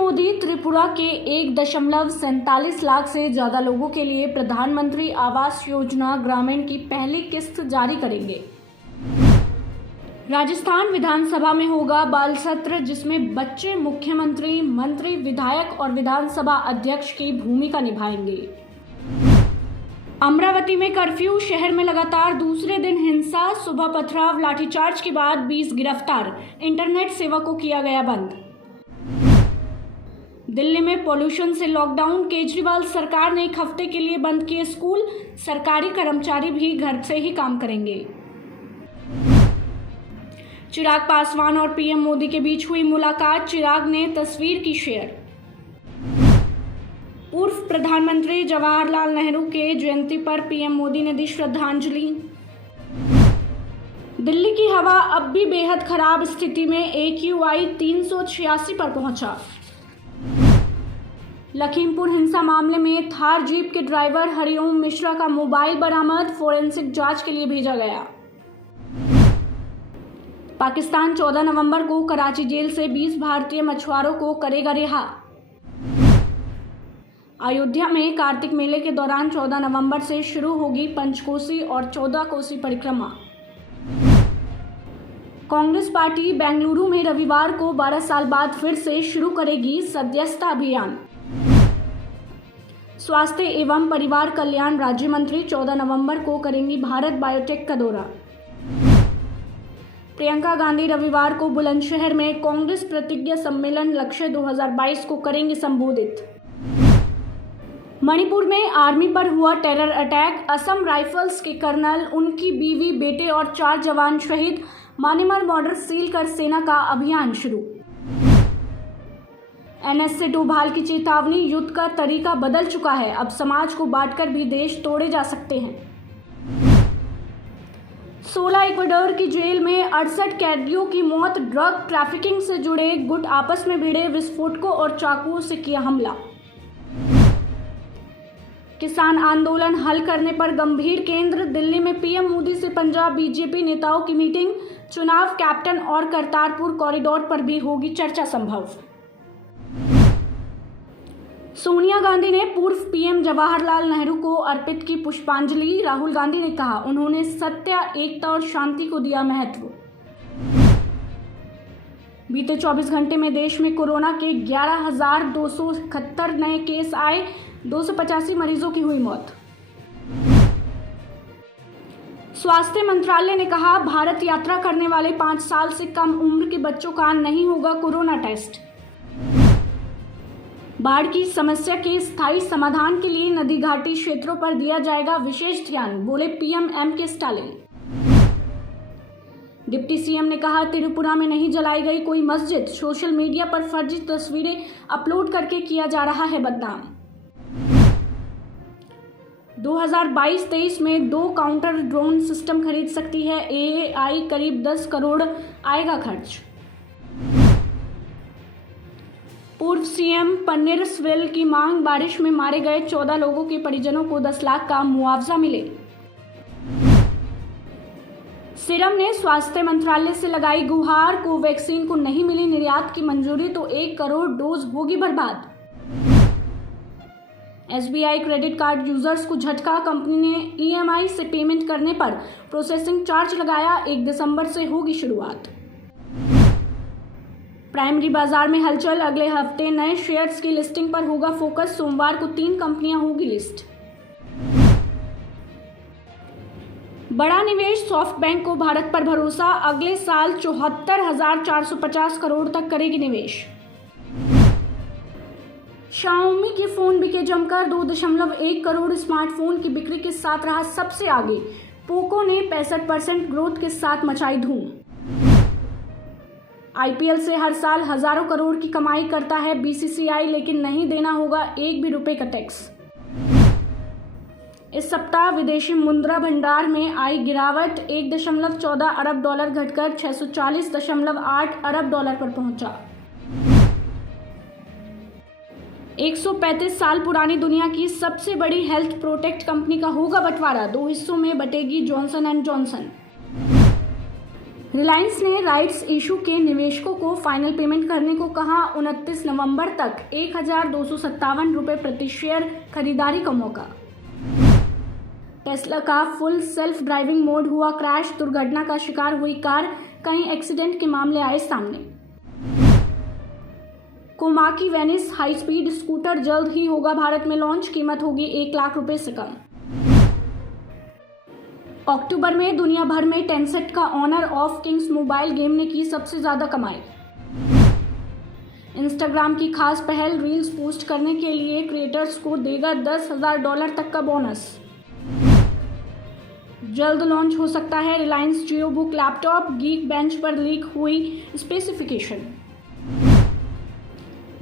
मोदी त्रिपुरा के 1.47 लाख से ज्यादा लोगों के लिए प्रधानमंत्री आवास योजना ग्रामीण की पहली किस्त जारी करेंगे। राजस्थान विधानसभा में होगा बाल सत्र, जिसमें बच्चे मुख्यमंत्री, मंत्री, विधायक और विधानसभा अध्यक्ष की भूमिका निभाएंगे। अमरावती में कर्फ्यू, शहर में लगातार दूसरे दिन हिंसा, सुबह पथराव, लाठीचार्ज के बाद 20 गिरफ्तार, इंटरनेट सेवा को किया गया बंद। दिल्ली में पॉल्यूशन से लॉकडाउन, केजरीवाल सरकार ने 1 हफ्ते के लिए बंद किए स्कूल, सरकारी कर्मचारी भी घर से ही काम करेंगे। चिराग पासवान और पीएम मोदी के बीच हुई मुलाकात, चिराग ने तस्वीर की शेयर। पूर्व प्रधानमंत्री जवाहरलाल नेहरू के जयंती पर पीएम मोदी ने दी श्रद्धांजलि। दिल्ली की हवा अब भी बेहद खराब स्थिति में, AQI 386 पर पहुंचा। लखीमपुर हिंसा मामले में थार जीप के ड्राइवर हरिओम मिश्रा का मोबाइल बरामद, फोरेंसिक जांच के लिए भेजा गया। पाकिस्तान 14 नवंबर को कराची जेल से 20 भारतीय मछुआरों को करेगा रिहा। अयोध्या में कार्तिक मेले के दौरान 14 नवंबर से शुरू होगी पंचकोसी और 14 कोसी परिक्रमा। कांग्रेस पार्टी बेंगलुरु में रविवार को 12 साल बाद फिर से शुरू करेगी सदस्यता अभियान। स्वास्थ्य एवं परिवार कल्याण राज्य मंत्री 14 नवंबर को करेंगी भारत बायोटेक का दौरा। प्रियंका गांधी रविवार को बुलंदशहर में कांग्रेस प्रतिज्ञा सम्मेलन लक्ष्य 2022 को करेंगे संबोधित। मणिपुर में आर्मी पर हुआ टेरर अटैक, असम राइफल्स के कर्नल, उनकी बीवी, बेटे और 4 जवान शहीद, मानेमर बॉर्डर सील कर सेना का अभियान शुरू। NS से डोभाल की चेतावनी, युद्ध का तरीका बदल चुका है, अब समाज को बांटकर भी देश तोड़े जा सकते हैं। 16 इक्वाडोर की जेल में 68 कैदियों की मौत, ड्रग ट्रैफिकिंग से जुड़े गुट आपस में भिड़े, विस्फोटकों और चाकुओं से किया हमला। किसान आंदोलन हल करने पर गंभीर केंद्र, दिल्ली में पीएम मोदी से पंजाब बीजेपी नेताओं की मीटिंग, चुनाव कैप्टन और करतारपुर कॉरिडोर पर भी होगी चर्चा संभव। सोनिया गांधी ने पूर्व पीएम जवाहरलाल नेहरू को अर्पित की पुष्पांजलि, राहुल गांधी ने कहा उन्होंने सत्य, एकता और शांति को दिया महत्व। बीते 24 घंटे में देश में कोरोना के 11,271 नए केस आए, 285 मरीजों की हुई मौत। स्वास्थ्य मंत्रालय ने कहा भारत यात्रा करने वाले 5 साल से कम उम्र के बच्चों का नहीं होगा कोरोना टेस्ट। बाढ़ की समस्या के स्थायी समाधान के लिए नदी घाटी क्षेत्रों पर दिया जाएगा विशेष ध्यान, बोले PM M.K. Stalin. Deputy CM ने कहा त्रिपुरा में नहीं जलाई गई कोई मस्जिद, सोशल मीडिया पर फर्जी तस्वीरें अपलोड करके किया जा रहा है बदनाम। 2022-23 में 2 काउंटर ड्रोन सिस्टम खरीद सकती है AAI, करीब 10 करोड़ आएगा खर्च। पूर्व सीएम पन्नीरसेल्वम की मांग, बारिश में मारे गए 14 लोगों के परिजनों को 10 लाख का मुआवजा मिले। सीरम ने स्वास्थ्य मंत्रालय से लगाई गुहार, कोवैक्सीन को नहीं मिली निर्यात की मंजूरी तो 1 करोड़ डोज होगी बर्बाद। SBI क्रेडिट कार्ड यूजर्स को झटका, कंपनी ने EMI से पेमेंट करने पर प्रोसेसिंग चार्ज लगाया, 1 दिसंबर से होगी शुरुआत। प्राइमरी बाजार में हलचल, अगले हफ्ते नए शेयर्स की लिस्टिंग पर होगा फोकस, सोमवार को 3 कंपनियां होगी लिस्ट। बड़ा निवेश, सॉफ्टबैंक को भारत पर भरोसा, अगले साल 74,450 करोड़ तक करेगी निवेश। Xiaomi के फोन बिके जमकर, 2.1 करोड़ स्मार्टफोन की बिक्री के साथ रहा सबसे आगे। पोको ने 65% ग्रोथ के साथ मचाई धूम। IPL से हर साल हजारों करोड़ की कमाई करता है BCCI, लेकिन नहीं देना होगा 1 भी रुपए का टैक्स। इस सप्ताह विदेशी मुद्रा भंडार में आई गिरावट, 1.14 अरब डॉलर घटकर 640.8 अरब डॉलर पर पहुंचा। 135 साल पुरानी दुनिया की सबसे बड़ी हेल्थ प्रोटेक्ट कंपनी का होगा बंटवारा, 2 हिस्सों में बटेगी जॉनसन एंड जॉनसन। रिलायंस ने राइट्स इशू के निवेशकों को फाइनल पेमेंट करने को कहा। 29 नवंबर तक 1,257 रुपये प्रति शेयर खरीदारी का मौका। टेस्ला का फुल सेल्फ ड्राइविंग मोड हुआ क्रैश, दुर्घटना का शिकार हुई कार, कई एक्सीडेंट के मामले आए सामने। Komaki Venice high speed scooter जल्द ही होगा भारत में लॉन्च, कीमत होगी 1 लाख रुपए से कम। अक्टूबर में दुनिया भर में टेंसेंट का Honor of Kings mobile game ने की सबसे ज्यादा कमाई। इंस्टाग्राम की खास पहल, रील्स पोस्ट करने के लिए क्रिएटर्स को देगा $10,000 तक का बोनस। जल्द लॉन्च हो सकता है रिलायंस जियो बुक लैपटॉप, गीक बेंच पर लीक हुई स्पेसिफिकेशन।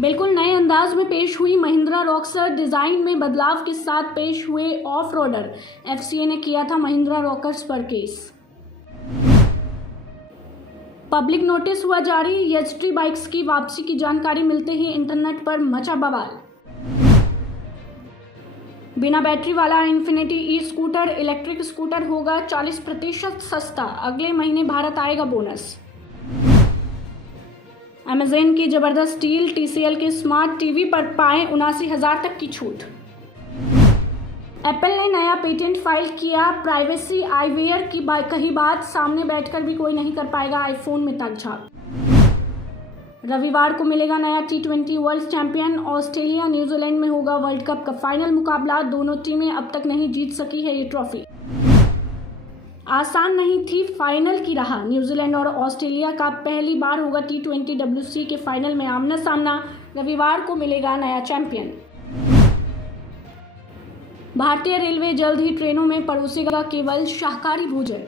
बिल्कुल नए अंदाज में पेश हुई महिंद्रा रॉक्सर, डिजाइन में बदलाव के साथ पेश हुए ऑफ रोडर। एफसीए ने किया था महिंद्रा रॉकर्स पर केस। पब्लिक नोटिस हुआ जारी, एचटी बाइक्स की वापसी की जानकारी मिलते ही इंटरनेट पर मचा बवाल। बिना बैटरी वाला infinity e scooter, electric scooter होगा 40% सस्ता, अगले महीने भारत आएगा बोनस। अमेज़न की जबरदस्त डील, टीसीएल के स्मार्ट टीवी पर पाएं 79,000 तक की छूट। एप्पल ने नया पेटेंट फाइल किया, प्राइवेसी आईवेयर की कही बात, सामने बैठकर भी कोई नहीं कर पाएगा आईफोन में ताक-झाक। रविवार को मिलेगा नया T20 world champion, Australia New Zealand में होगा वर्ल्ड कप का फाइनल मुकाबला, दोनों टीमें अब तक नहीं जीत सकी है ये ट्रॉफी। आसान नहीं थी फाइनल की राह, न्यूजीलैंड और ऑस्ट्रेलिया का पहली बार होगा T20 WC के फाइनल में आमना सामना, रविवार को मिलेगा नया चैंपियन। भारतीय रेलवे जल्द ही ट्रेनों में परोसेगा केवल शाकाहारी भोजन।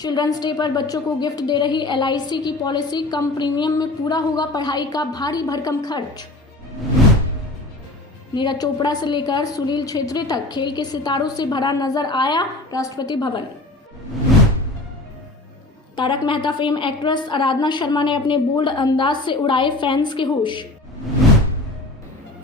चिल्ड्रंस डे पर बच्चों को गिफ्ट दे रही LIC की पॉलिसी, कम प्रीमियम में पूरा होगा पढ़ाई का भारी भरकम खर्च। नीरज चोपड़ा से लेकर सुनील छेत्री तक खेल के सितारों से भरा नजर आया राष्ट्रपति भवन। तारक मेहता फेम एक्ट्रेस आराधना शर्मा ने अपने बोल्ड अंदाज से उड़ाए फैंस के होश।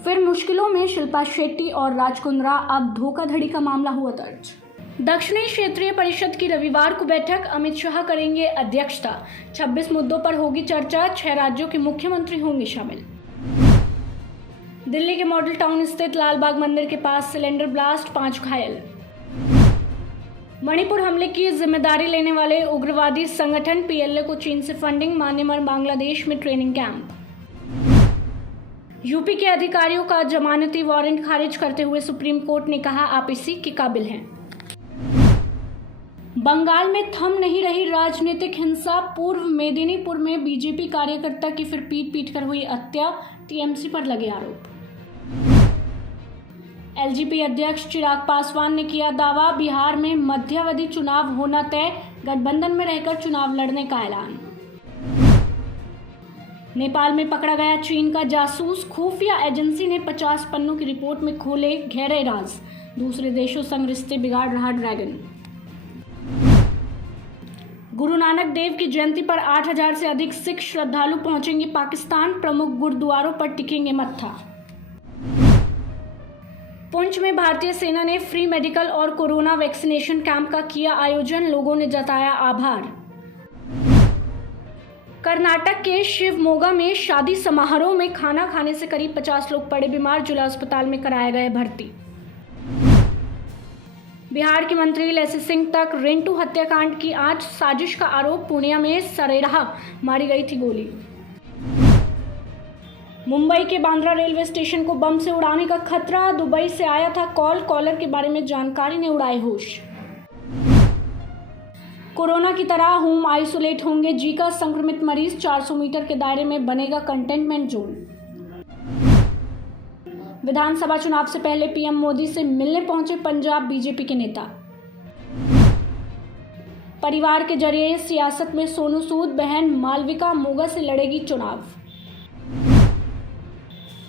फिर मुश्किलों में शिल्पा शेट्टी और राज कुंद्रा, अब धोखाधड़ी का मामला हुआ दर्ज। दक्षिणी क्षेत्रीय परिषद की रविवार को बैठक, अमित शाह करेंगे अध्यक्षता। 26 मुद्दों पर होगी चर्चा, 6 राज्यों के मुख्यमंत्री होंगे शामिल। दिल्ली के मॉडल टाउन स्थित लाल बाग मंदिर के पास सिलेंडर ब्लास्ट, 5 घायल। मणिपुर हमले की जिम्मेदारी लेने वाले उग्रवादी संगठन PLA को चीन से फंडिंग, म्यांमार बांग्लादेश में ट्रेनिंग कैंप। यूपी के अधिकारियों का जमानती वारंट खारिज करते हुए सुप्रीम कोर्ट ने कहा आप इसी के काबिल हैं। बंगाल में थम नहीं रही राजनीतिक हिंसा, पूर्व मेदिनीपुर में बीजेपी कार्यकर्ता की फिर पीट कर हुई हत्या, टीएमसी पर लगे आरोप। एलजेपी अध्यक्ष चिराग पासवान ने किया दावा, बिहार में मध्यावधि चुनाव होना तय, गठबंधन में रहकर चुनाव लड़ने का ऐलान। नेपाल में पकड़ा गया चीन का जासूस, खुफिया एजेंसी ने 50 पन्नों की रिपोर्ट में खोले गहरे राज, दूसरे देशों संग रिश्ते बिगाड़ रहा ड्रैगन। गुरु नानक देव की जयंती पर 8,000 से अधिक सिख श्रद्धालु पहुंचेंगे पाकिस्तान, प्रमुख गुरुद्वारों पर टिकेंगे मत्था। पुंछ में भारतीय सेना ने फ्री मेडिकल और कोरोना वैक्सीनेशन कैंप का किया आयोजन, लोगों ने जताया आभार। कर्नाटक के शिवमोगा में शादी समारोह में खाना खाने से करीब 50 लोग पड़े बीमार, जिला अस्पताल में कराया गए भर्ती। बिहार के मंत्री लेसी सिंह तक रिंटू हत्याकांड की आज साजिश का आरोप, पूर्णिया में सरेराह मारी गई थी गोली। मुंबई के बांद्रा रेलवे स्टेशन को बम से उड़ाने का खतरा, दुबई से आया था कॉलर के बारे में जानकारी ने उड़ाए होश। कोरोना की तरह होम आइसोलेट होंगे जीका संक्रमित मरीज, 400 मीटर के दायरे में बनेगा कंटेनमेंट जोन। विधानसभा चुनाव से पहले पीएम मोदी से मिलने पहुंचे पंजाब बीजेपी के नेता। परिवार के जरिए सियासत में सोनू सूद, बहन मालविका मोगा से लड़ेगी चुनाव।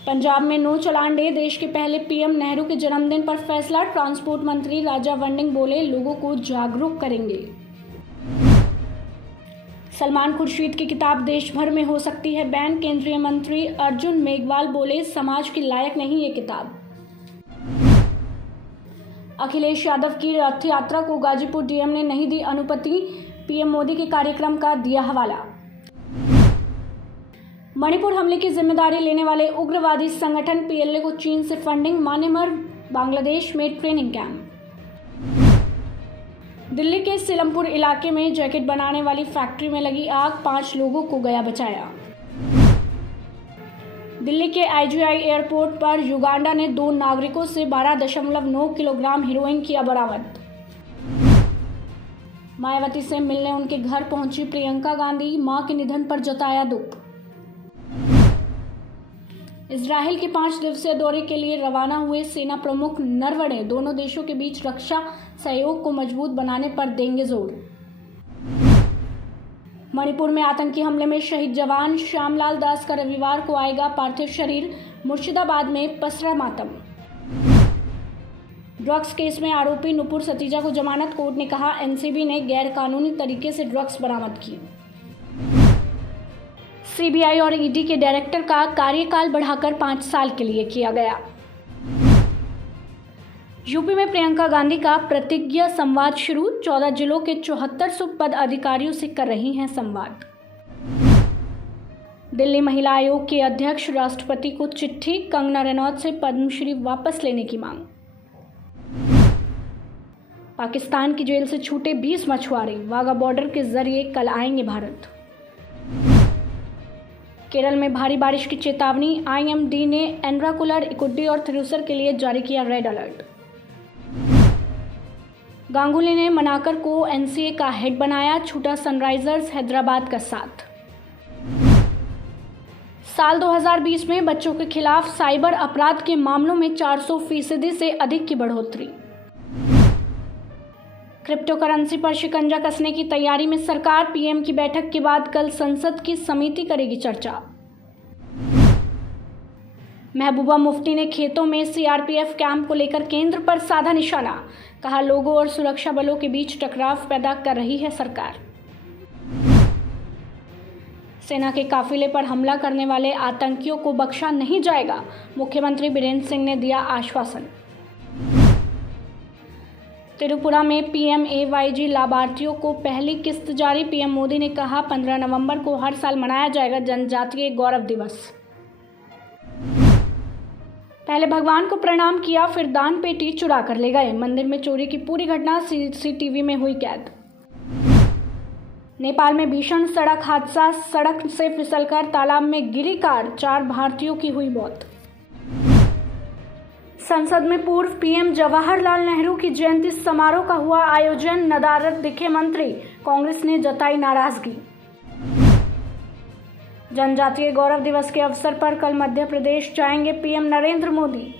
पंजाब में नो चलान डे, देश के पहले पीएम नेहरू के जन्मदिन पर फैसला, ट्रांसपोर्ट मंत्री राजा वंडिंग बोले लोगों को जागरूक करेंगे। सलमान खुर्शीद की किताब देश भर में हो सकती है बैन, केंद्रीय मंत्री अर्जुन मेघवाल बोले समाज के लायक नहीं ये किताब। अखिलेश यादव की रथ यात्रा को गाजीपुर डीएम ने नहीं दी अनुमति, पीएम मोदी के कार्यक्रम का दिया हवाला। मणिपुर हमले की जिम्मेदारी लेने वाले उग्रवादी संगठन पीएलए को चीन से फंडिंग, म्यांमार बांग्लादेश में ट्रेनिंग कैंप। दिल्ली के सीलमपुर इलाके में जैकेट बनाने वाली फैक्ट्री में लगी आग, 5 लोगों को गया बचाया। दिल्ली के आईजीआई एयरपोर्ट पर युगांडा ने 2 नागरिकों से 12.9 किलोग्राम हेरोइन किया बरामद। मायावती से मिलने उनके घर पहुंची प्रियंका गांधी, मां के निधन पर जताया दुख। इजराइल के 5 दिवसीय दौरे के लिए रवाना हुए सेना प्रमुख नरवणे दोनों देशों के बीच रक्षा सहयोग को मजबूत बनाने पर देंगे जोर। मणिपुर में आतंकी हमले में शहीद जवान श्यामलाल दास का रविवार को आएगा पार्थिव शरीर, मुर्शिदाबाद में पसरा मातम। ड्रग्स केस में आरोपी नुपुर सतीजा को जमानत, कोर्ट ने कहा एनसीबी ने गैर कानूनी तरीके से ड्रग्स बरामद की। सीबीआई और ईडी के डायरेक्टर का कार्यकाल बढ़ाकर 5 साल के लिए किया गया। यूपी में प्रियंका गांधी का प्रतिज्ञा संवाद शुरू, 14 जिलों के 7400 पद अधिकारियों से कर रही हैं संवाद। दिल्ली महिला आयोग के अध्यक्ष राष्ट्रपति को चिट्ठी, कंगना रनौत से पद्मश्री वापस लेने की मांग। पाकिस्तान की जेल से छूटे 20 मछुआरे वाघा बॉर्डर के जरिए कल आएंगे भारत। केरल में भारी बारिश की चेतावनी, आईएमडी ने एनराकुलर, इकुड्डी और थिरुसर के लिए जारी किया रेड अलर्ट। गांगुली ने मनाकर को एनसीए का हेड बनाया, छूटा सनराइजर्स हैदराबाद का साथ। साल 2020 में बच्चों के खिलाफ साइबर अपराध के मामलों में 400% से अधिक की बढ़ोतरी। क्रिप्टो करेंसी पर शिकंजा कसने की तैयारी में सरकार, पीएम की बैठक के बाद कल संसद की समिति करेगी चर्चा। महबूबा मुफ्ती ने खेतों में सीआरपीएफ कैंप को लेकर केंद्र पर साधा निशाना, कहा लोगों और सुरक्षा बलों के बीच टकराव पैदा कर रही है सरकार। सेना के काफिले पर हमला करने वाले आतंकियों को बख्शा नहीं जाएगा, मुख्यमंत्री बीरेंद्र सिंह ने दिया आश्वासन। त्रिपुरा में पीएमएवाईजी लाभार्थियों को पहली किस्त जारी, पीएम मोदी ने कहा 15 नवंबर को हर साल मनाया जाएगा जनजातीय गौरव दिवस। पहले भगवान को प्रणाम किया, फिर दान पेटी चुरा कर ले गए, मंदिर में चोरी की पूरी घटना सीसीटीवी में हुई कैद। नेपाल में भीषण सड़क हादसा, सड़क से फिसलकर तालाब में गिरी कार, 4 भारतीयों की हुई मौत। संसद में पूर्व पीएम जवाहरलाल नेहरू की जयंती समारोह का हुआ आयोजन, नदारद दिखे मंत्री, कांग्रेस ने जताई नाराजगी। जनजातीय गौरव दिवस के अवसर पर कल मध्य प्रदेश जाएंगे पीएम नरेंद्र मोदी।